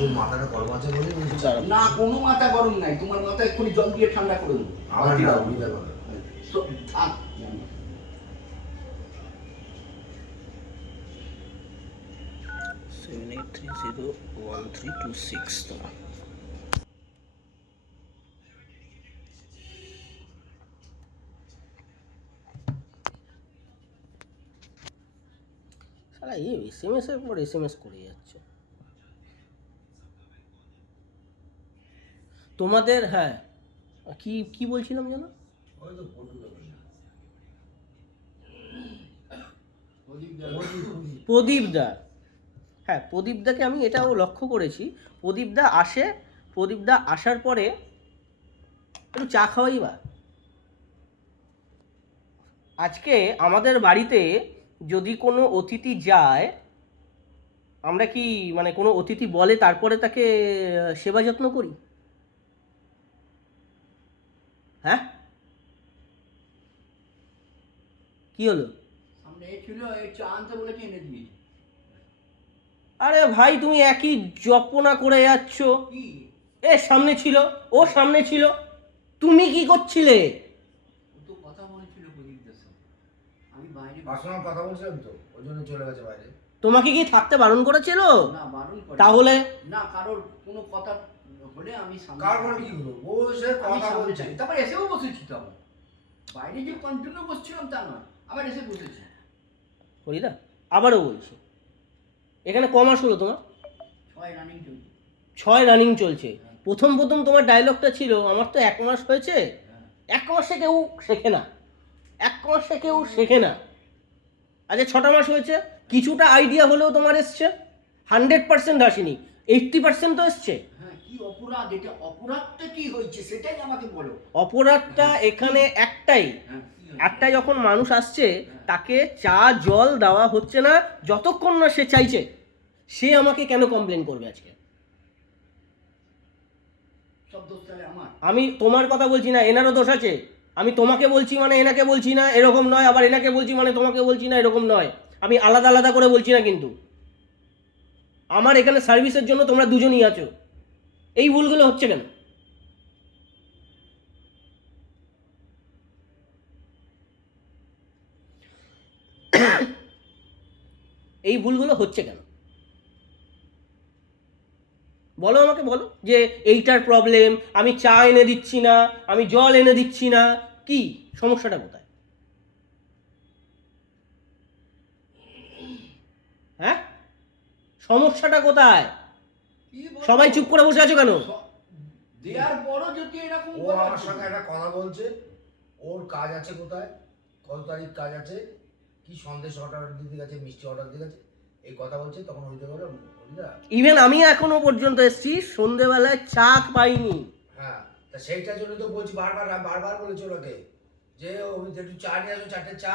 তোর মাথাটা গরম আছে বলে না কোনো মাথা গরম নাই। তোমার মাথা এক্ষুনি জল দিয়ে ঠান্ডা করে দেবো। আমার না বিদায় করো। তো, থাক। Seven eight three zero one three two six তোমার সারা এই এস এম এস এর পর এস এম এস করে যাচ্ছে। তোমাদের হ্যাঁ। কি কি বলছিলাম যেন? প্রদীপদা। হ্যাঁ প্রদীপদাকে আমি এটাও লক্ষ্য করেছি। প্রদীপদা আসে, প্রদীপদা আসার পরে একটু চা খাওয়াই বা। আজকে আমাদের বাড়িতে যদি কোনো অতিথি যায়, আমরা কি মানে কোনো অতিথি বলে তারপরে তাকে সেবা যত্ন করি হ্যাঁ কি হলো? আরে ভাই তুমি একই জপনা করে যাচ্ছ। এ সামনে ছিল ও সামনে ছিল। তুমি কি করছিলে? কথা বলছিলাম তো ওই জন্য চলে গেছে বাইরে। তোমাকে কি থাকতে বারণ করেছিল? না বারণ করে তাহলে? না কারোর কোনো কথা হলে আমি কার করে কি হলো? বসে আমি কথা বলছে। তারপর এসেও বসেছি তো বাইরে যে কন্টিনিউ বসছিলাম তা নয়। আবার এসে বসেছি। হরিদা আবারও বলছি। এখানে ক মাস হলো তোমার? ছয় রানিং চলছে। ছয় রানিং চলছে। প্রথম প্রথম তোমার ডায়লগটা ছিল আমার তো এক মাস হয়েছে। হ্যাঁ। এক মাসে কেউ শেখে না। এক মাসে কেউ শেখে না। আচ্ছা ছটা মাস হয়েছে। কিছুটা আইডিয়া হলেও তোমার এসছে। হান্ড্রেড পার্সেন্ট আসেনি। এইট্টি পার্সেন্ট তো এসছে। হ্যাঁ অপরাধটা কি হয়েছে? সেটাই আমাকে বলো। অপরাধটা এখানে একটাই। হ্যাঁ? একটা যখন মানুষ আসছে তাকে চা জল দেওয়া হচ্ছে না যতক্ষণ না সে চাইছে সে আমাকে কেন কমপ্লেন করবে আজকে? আমি তোমার কথা বলছি না এনারও দোষ আছে। আমি তোমাকে বলছি মানে এনাকে বলছি না এরকম নয়। আবার এনাকে বলছি মানে তোমাকে বলছি না এরকম নয়। আমি আলাদা আলাদা করে বলছি না কিন্তু। আমার এখানে সার্ভিসের জন্য তোমরা দুজনই আছো। এই ভুলগুলো হচ্ছে কেন? এই ভুলগুলো হচ্ছে কেন? বলো আমাকে বলো যে এইটার প্রবলেম আমি চা এনে দিচ্ছি না আমি জল এনে দিচ্ছি না কি? সমস্যাটা কোথায়? হ্যাঁ? সমস্যাটা কোথায়? সবাই চুপ করে বসে আছো কেন? দেওয়ার পরও যদি এরকম ও আমার সঙ্গে একটা কথা বলছে। ওর কাজ আছে কোথায়? কত তারিখ কাজ আছে? কি সন্দেশ অর্ডার দিতে গেছে মিষ্টি অর্ডার দিতে গেছে এই কথা বলছে তখন হইতে পারে হরিদা। ইভেন আমি এখনও পর্যন্ত এসছি সন্ধেবেলায় চা পাইনি। হ্যাঁ তা সেইটার জন্য তো বলছি বারবার বারবার বলেছি ওনাকে যে ও একটু চা নিয়ে আসো চারটে চা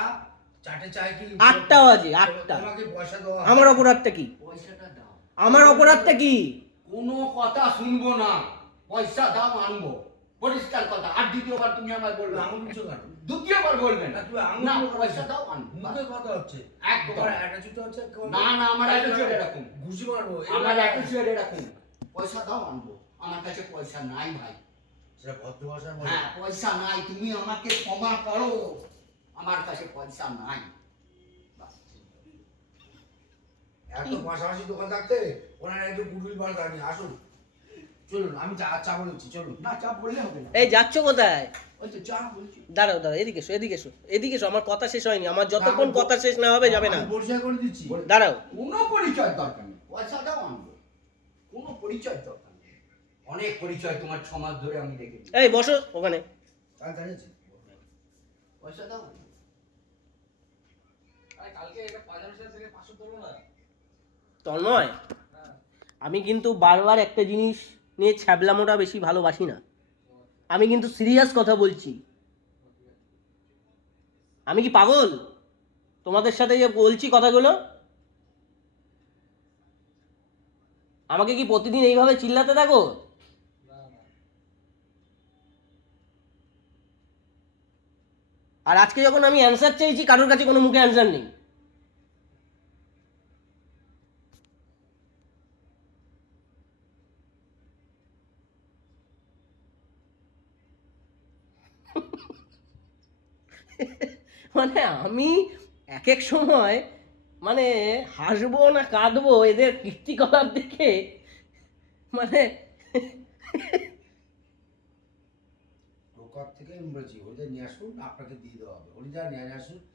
চারটে চায় কি আটটা বাজে, আটটা। তোমাকে পয়সা দেওয়া আমার অপরাধটা কি? পয়সাটা দাও। আমার অপরাধটা কি? কোনো কথা শুনব না পয়সা দাও আনব। পরিষ্কার কথা। আর দ্বিতীয়বার তুমি আমায় বলবে আঙুল দিচ্ছ কেন? দ্বিতীয়বার বলবে না, তুমি আঙুল না পয়সা দাও মুখে কথা হচ্ছে। একদম। attitude হচ্ছে না না আমার attitude এরকম। ঘুষি মারবো। আমার অ্যাটিটিউড এরকম। পয়সা দাও আনব। আমার কাছে পয়সা নাই ভাই। সেটা ভদ্র বলো। হ্যাঁ পয়সা নাই। তুমি আমাকে ক্ষমা করো। আমার কাছে পয়সা নাই। এত পাশাপাশি দোকান থাকতে ওনারা একটু বাড়া দাঁড়িয়ে আসুন। চলুন আমি চা চা বলেছি চলুন। না চা বললে হবে না। এই যাচ্ছ কোথায়? ওই তো চা বলছি। দাঁড়াও দাঁড়াও এদিকে এসো এদিকে এসো এদিকে এসো আমার কথা শেষ হয়নি আমার যতক্ষণ কথা শেষ না হবে যাবে না। পরিচয় করে দিচ্ছি। দাঁড়াও। কোনো পরিচয় দরকার নেই। পয়সা আনব কোনো পরিচয় দরকার নেই। অনেক পরিচয় তোমার ছ মাস ধরে আমি দেখেছি এই বসো ওখানে। পয়সা দাও তন্ময় আমি কিন্তু বারবার একটা জিনিস নিয়ে ছ্যাবলামোটা বেশি ভালোবাসি না। আমি কিন্তু সিরিয়াস কথা বলছি। আমি কি পাগল? তোমাদের সাথে যে বলছি কথাগুলো? আমাকে কি প্রতিদিন এইভাবে চিল্লাতে থাকো? আর আজকে যখন আমি অ্যান্সার চাইছি, কারোর কাছে কোনো মুখে অ্যান্সার নেই। মানে আমি এক এক সময় মানে হাসবো না কাঁদবো এদের কীর্তিকলাপ দেখে মানে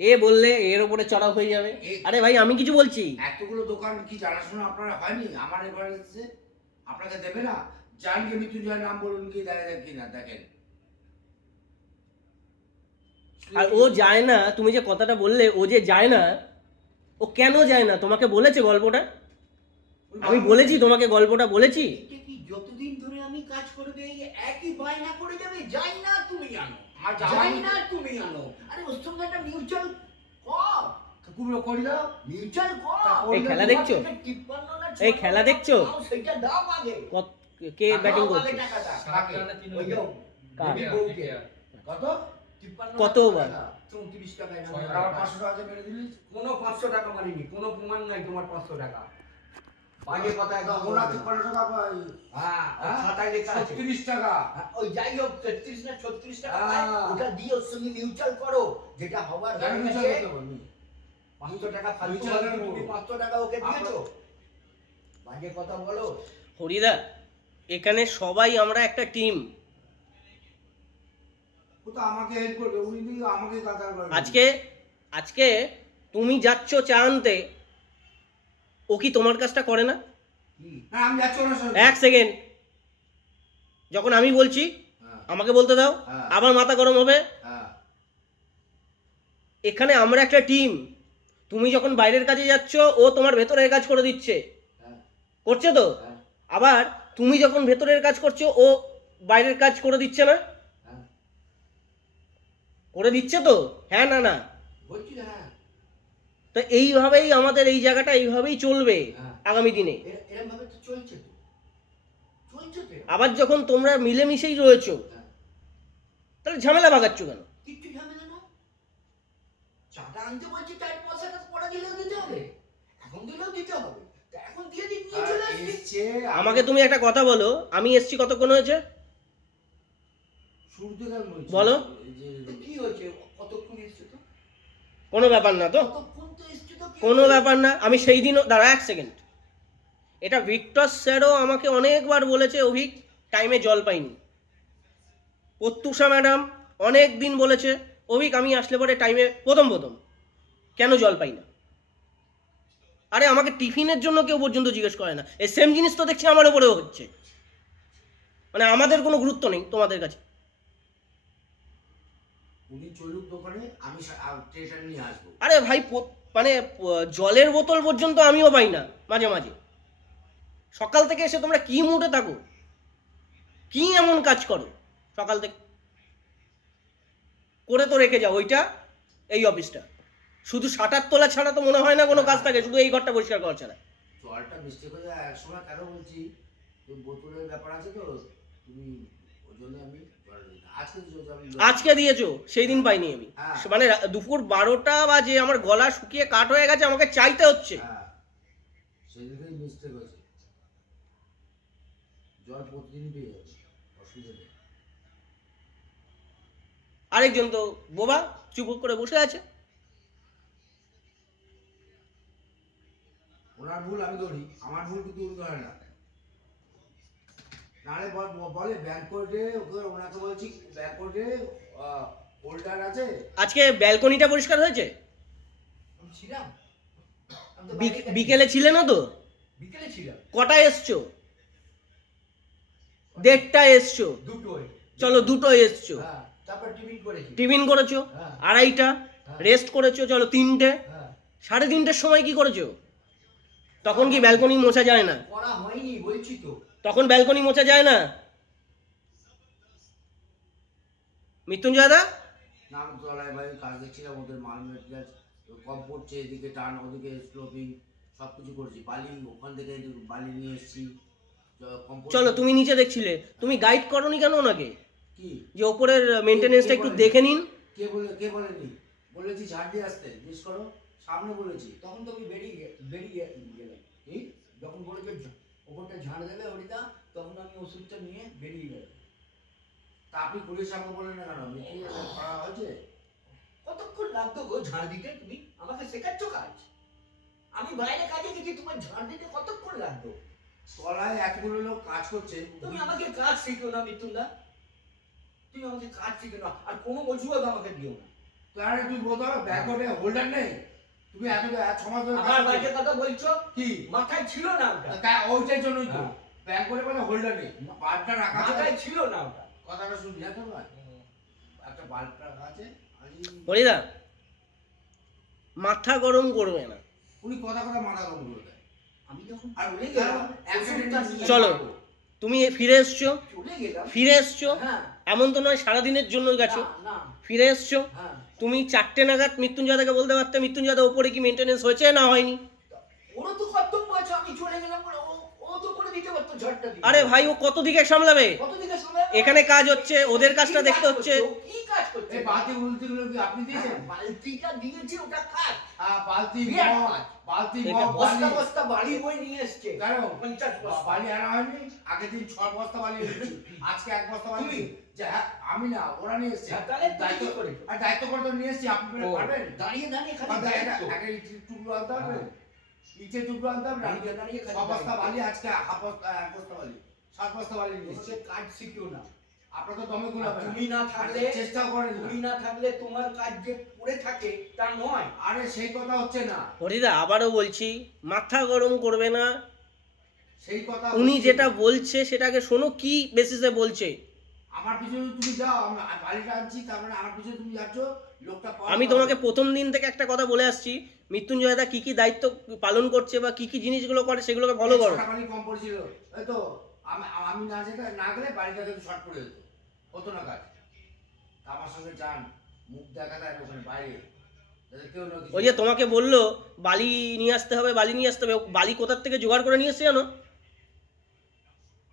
এ বললে এর ওপরে চড়া হয়ে যাবে। আরে ভাই আমি কিছু বলছি। এতগুলো দোকান কি জানাশোনা আপনার হয়নি? আমার এবারে আপনাকে দেবে না? জান কি মৃত্যুঞ্জয়ের নাম বলুন কি দেখা যায় কিনা দেখেন। আর ও যায় না তুমি যে কথাটা বললে ও যে যায় না ও কেন যায় না? তোমাকে বলেছে গল্পটা? আমি বলেছি তোমাকে গল্পটা বলেছি। যতদিন ধরে আমি কাজ করবে একই বায়না করে যাবে? যাই না তুমি আনো। আর যাই না তুমি আনো। আরে ওর সঙ্গে একটা মিউচুয়াল কর কুমড়ো করি দাও। মিউচুয়াল কর এই খেলা দেখছ? এই খেলা দেখছ? সেটা দাও আগে। কে ব্যাটিং করছে। কত? তিপ্পান্ন কত টাকা, বার? টাকায় নাও। আমার পাঁচশো টাকা মেরে দিলি? কোনো পাঁচশো টাকা মারিনি কোনো প্রমাণ নাই তোমার পাঁচশো টাকা। বাজে কথা একদম ওরা। তিপ্পান্ন টাকা পাই হ্যাঁ ওর খাতায় লেখা আছে। ছত্রিশ টাকা। হ্যাঁ, ওই যাই হোক তেত্রিশ না ছত্রিশ টাকা হ্যাঁ। ওটা দিয়ে ওর সঙ্গে মিউচুয়াল করো যেটা হয়ে পারবি? পাঁচশো টাকা ফালতু তুমি পাঁচশো টাকা ওকে দিয়েছ? বাজে কথা বলো। হরিদা এখানে সবাই আমরা একটা টিম ও তো আমাকে হেল্প করবে উনি কিন্তু আমাকে কাতার করবে। আজকে আজকে তুমি যাচ্ছ চা আনতে ও কি তোমার কাজটা করে না? না আমি যাচ্ছি ওনার সঙ্গে। এক সেকেন্ড যখন আমি বলছি হ্যাঁ, আমাকে বলতে দাও হ্যাঁ, আবার মাথা গরম হবে। হ্যাঁ। এখানে আমরা একটা টিম তুমি যখন বাইরের কাজে যাচ্ছ ও তোমার ভেতরের কাজ করে দিচ্ছে। হ্যাঁ, করছে তো? হ্যাঁ, আবার তুমি যখন ভেতরের কাজ করছ ও বাইরের কাজ করে দিচ্ছে না? হ্যাঁ। করে দিচ্ছে তো? হ্যাঁ না না। হ্যাঁ। তো এইভাবেই আমাদের এই জায়গাটা এইভাবেই চলবে হ্যাঁ। আগামী দিনে। এ- এরম ভাবে তো চলছে তো। চলছে তো এরম। আবার যখন তোমরা মিলেমিশেই রয়েছো হ্যাঁ। তাহলে ঝামেলা ভাগাচ্ছ কেন? কিচ্ছু ঝামেলা না। চাঁদা আনতে বলছি তার পয়সাটা পরে দিলেও দিতে হবে। এখন দিলেও দিতে হবে। তা এখন দিয়ে দিন নিয়ে আর চলে আসবি। এসছে আমাকে তুমি একটা কথা বলো আমি এসছি কতক্ষণ হয়েছে? বলো। এই যে তো কি হয়েছে? কতক্ষণ এসছে তো? কোনো ব্যাপার না তো। কোনো ব্যাপার না আমি সেই দিনও দাঁড়া এক সেকেন্ড এটা ভিক্টর স্যারও আমাকে অনেকবার বলেছে অভিক টাইমে জল পাইনি। প্রত্যুষা ম্যাডাম অনেক দিন বলেছে অভিক আমি আসলে পরে টাইমে প্রথম প্রথম। কেন জল পাই না? আরে আমাকে টিফিনের জন্য কেউ পর্যন্ত জিজ্ঞেস করে না। এই সেম জিনিস তো দেখছি আমার উপরেও হচ্ছে। মানে আমাদের কোনো গুরুত্ব নেই তোমাদের কাছে। উনি চলুক দোকানে আমি স্টেশন নিয়ে আসব। আরে ভাই মানে জলের বোতল পর্যন্ত আমিও পাই না মাঝে মাঝে। সকাল থেকে এসে তোমরা কি মুডে থাকো? কি এমন কাজ করো? সকাল থেকে করে তো রেখে যাও ওইটা এই অফিসটা। শুধু শাটার তোলা ছাড়া তো মনে হয় না কোনো কাজ থাকে শুধু এই ঘরটা পরিষ্কার করা ছাড়া। জলটা মিস্টেক হয়ে যায় কেন বলছি? বোতলের ব্যাপার আছে তো তুমি ওই জন্য আমি। আজকে দিয়েছ সেই দিন পাইনি আমি। হ্যাঁ। মানে দুপুর বারোটা বাজে আমার গলা শুকিয়ে কাঠ হয়ে গেছে আমাকে চাইতে হচ্ছে। হ্যাঁ আরেকজন তো বোবা চুপ করে বসে আছে। ওনার ভুল আমি ধরি আমার ভুল কিন্তু না। নাহলে বলে ব্যাংকোর্টে ওকে ওনাকে বলছি হোল্ডার আছে। আজকে ব্যালকনিটা পরিষ্কার হয়েছে? ছিলাম। বিকেলে ছিলে না তো? বিকেলে ছিলাম। কটায় এসছো? দেড়টায় এসছো? দুটোই চলো দুটো এসছো। হ্যাঁ তারপর টিফিন করেছি। টিফিন করেছ? হ্যাঁ। আড়াইটা? রেস্ট করেছ? চলো তিনটে? হ্যাঁ। সাড়ে তিনটের সময় কি করেছ? তখন কি ব্যালকনি মোছা যায় না? করা হয়নি বলছি তো। তখন ব্যালকনি মোছা যায় না? মৃত্যুঞ্জয় দা? নাম তলায় ভাই কাজ দেখছিলাম ওদের মাল মেটেরিয়াল কম পড়ছে এদিকে টান ওদিকে স্লোপিং সব কিছু করছি। বালি ওখান থেকে বালি নিয়ে এসেছি। চলো তুমি নিচে দেখছিলে। তুমি গাইড করনি কেন ওনাকে? কি? যে ওপরের মেনটেনেন্সটা একটু দেখে নিন। কে বলে কে বলেনি? বলেছি ঝাড় দিয়ে আসতে। জিজ্ঞেস করো। সামনে বলেছি। তখন তো আমি বেরিয়ে বেরিয়ে গেলাম। যখন বলেছে ঝাড় দেবে হরিদা তখন আমি ওষুধটা নিয়ে বেরিয়ে গেলাম তা আপনি পুলিশ আমাকে বলেন না কেন মিটিং করা হয়েছে। কতক্ষণ লাগতো গো ঝাড় দিতে? তুমি আমাকে শেখাচ্ছ কাজ। আমি বাইরে কাজে গেছি, তোমার ঝাড় দিতে কতক্ষণ লাগতো? তলায় এতগুলো লোক কাজ করছে। তুমি আমাকে কাজ শিখো না মিতুন্দা তুমি আমাকে কাজ শিখো না, আর কোনো অজুহাত আমাকে দিও না। তাহলে তুই বলতে ব্যাকওয়ার্ডে হোল্ডার নেই? তুমি এত ছ মাস ধরে আমার করছ। কথা বলছো? কি? মাথায় ছিল না ওটা? ওইটার জন্যই তো। হ্যাঁ। ব্যাকওয়ার্ডে মানে হোল্ডার নেই বাল্বটা রাখা মাথায় ছিল না ওটা? কথাটা শুনবি না? তো ভাই একটা বাল্ব রাখা আছে। হরিদা মাথা গরম করবে না। উনি কথা কথা মাথা গরম করে দেয়। আমি যখন আর নিয়ে চলো। তুমি ফিরে এসছো? ফিরে এসছো? হ্যাঁ। এমন তো নয় সারাদিনের জন্য গেছো। ফিরে এসছো? হ্যাঁ। তুমি চারটে নাগাদ মৃত্যুঞ্জয়দাকে বলতে পারতে মৃত্যুঞ্জয়দা উপরে কি মেনটেনেন্স হয়েছে না হয়নি? ওরা তো কর্তব্য আছে আমি চলে গেলাম বলে ও ও তো করে দিতে পারতো ঝড়টা দিয়ে আরে ভাই ও কত দিকে সামলাবে? এখানে কাজ হচ্ছে ওদের কাজটা দেখতে হচ্ছে। আমি না ওরা নিয়ে এসছে। হ্যাঁ, দায়িত্ব কি করেছ? আর দায়িত্ব করে নিয়ে এসছি আপনি পারবেন? দাঁড়িয়ে দাঁড়িয়ে টুকরো আনতে হ্যাঁ। টুকরো আনতে হবে দাঁড়িয়ে দাঁড়িয়ে ছ বস্তা বালি আজকে হাফ বস্তা এক বস্তা বালি সাত বস্তা বালি নিয়ে কাজ শিখিও না। আপনার তো দমে আর তুমি না থাকলে চেষ্টা করেন। তুমি না থাকলে তোমার কাজ যে পড়ে থাকে তা নয়। আরে সেই কথা হচ্ছে না। হরিদা আবারও বলছি মাথা গরম করবে না। সেই কথা উনি যেটা বলছে সেটাকে শোনো কি বেসিসে বলছে? আমার পিছনে তুমি যাও আমি বাড়িটা আনছি তারপরে আমার পিছনে তুমি যাচ্ছ লোকটা আমি তোমাকে প্রথম দিন থেকে একটা কথা বলে আসছি মৃত্যুঞ্জয় দা কি কি দায়িত্ব পালন করছে বা কি কি জিনিসগুলো করে সেগুলোকে ফলো করো। ছটা কম পড়েছিল। এই তো আমি আমি না যেতে না গেলে বাড়িটা কিন্তু শর্ট পড়ে যেত হতো না কাজ। আমার সঙ্গে যান মুখ দেখা যায় ওখানে বাইরে। ওই যে তোমাকে বলল বালি নিয়ে আসতে হবে বালি নিয়ে আসতে হবে বালি কোথার থেকে জোগাড় করে নিয়ে এসছে জানো?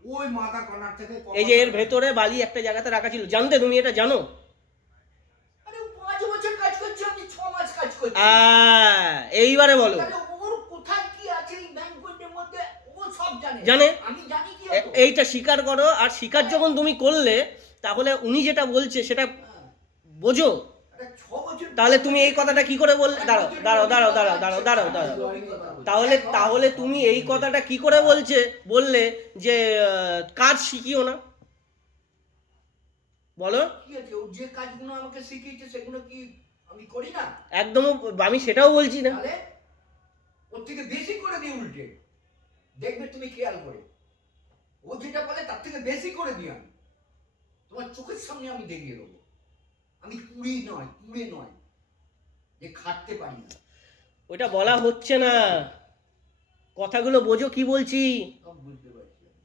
ওই মাথা কর্নার থেকে এই যে এর ভেতরে বালি একটা জায়গাতে রাখা ছিল। জানতে তুমি এটা জানো? এইবারে বলো। ওর কোথায় কি আছে এই ব্যাংকুয়েটের মধ্যে? ও সব জানে। জানে? আমি জানি কি এইটা স্বীকার করো। আর স্বীকার যখন তুমি করলে তাহলে উনি যেটা বলছে সেটা হ্যাঁ, বোঝো। তাহলে তুমি এই কথাটা কি করে বললে দাঁড়াও দাঁড়াও দাঁড়াও দাঁড়াও দাঁড়াও দাঁড়াও দাঁড়াও। তাহলে তাহলে তুমি এই কথাটা কি করে বলছে বললে যে কাজ শিখিও না? বলো। যে কাজগুলো আমাকে শিখিয়েছে সেগুলো কি আমি করি না? একদম আমি সেটাও বলছি না। ওর থেকে বেশি করে দিই উল্টে। দেখবে তুমি খেয়াল করে। ও যেটা বলে তার থেকে বেশি করে দিই আমি তোমার চোখের সামনে আমি দেখিয়ে দেবো। আমি কুড়ি নয় কুড়ে নয়। যে খাটতে পারি না। ওইটা বলা হচ্ছে না। কথাগুলো বোঝো কি বলছি? সব বুঝতে পারছি আমি।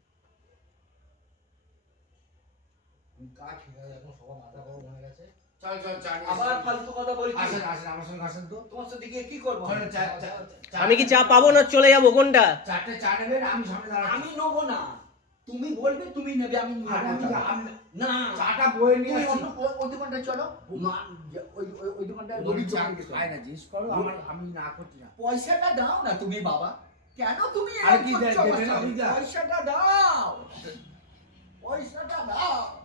আমি কাজ চল চল চা নিয়ে আবার এসছি। ফালতু কথা বলছি আসেন আসেন আমার সঙ্গে আসেন তো। তোমার সাথে গিয়ে কি করব? চা- চা- চা- আমি কি চা পাবো না? চলে যাব কোনটা? চারটে চা নেবেন আমি সামনে দাঁড়াচ্ছি। আমি নেব না। তুমি বলবে তুমি নেবে আমি আমি না। চাটা বয়ে নিয়ে আসি। ওই- দোকানটা চলো। ওই ওই- ওই উনি রবির চা খায় না জিজ্ঞেস করো আমার আমি না করছি না পয়সাটা দাও না তুমি বাবা। কেন তুমি আর কি দেবে না? পয়সাটা দাও। পয়সাটা দাও।